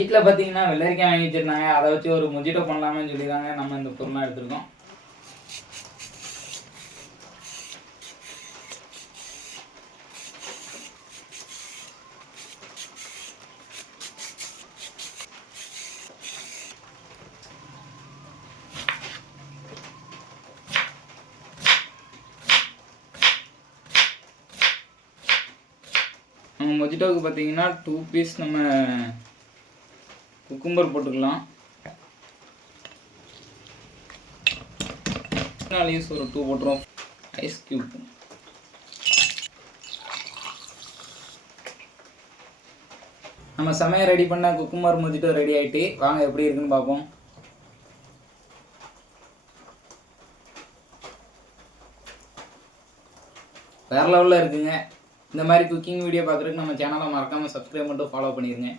வீட்டில் பார்த்தீங்கன்னா வெள்ளரிக்காய் வாங்கி வச்சுருந்தாங்க. அதை வச்சு ஒரு மொஜிட்டோ பண்ணலாம்னு சொல்லிதாங்க நம்ம இந்த பொருளாக எடுத்துருக்கோம். நம்ம மொஜிட்டோவுக்கு பார்த்தீங்கன்னா 2 பீஸ் நம்ம குக்கும்பர் போட்டுக்கலாம். யூஸ் ஒரு 2 போட்டுரும். ஐஸ் கியூப் நம்ம சமையல் ரெடி பண்ண குக்கும்பர் மொஜிட்டோ ரெடி ஆகிட்டு வாங்க எப்படி இருக்குன்னு பார்ப்போம். வேறு லெவலில் இருக்குங்க. இந்த மாதிரி குக்கிங் வீடியோ பார்க்குறதுக்கு நம்ம சேனலை மறக்காமல் சப்ஸ்கிரைப் பண்ணிட்டு ஃபாலோ பண்ணிடுங்க.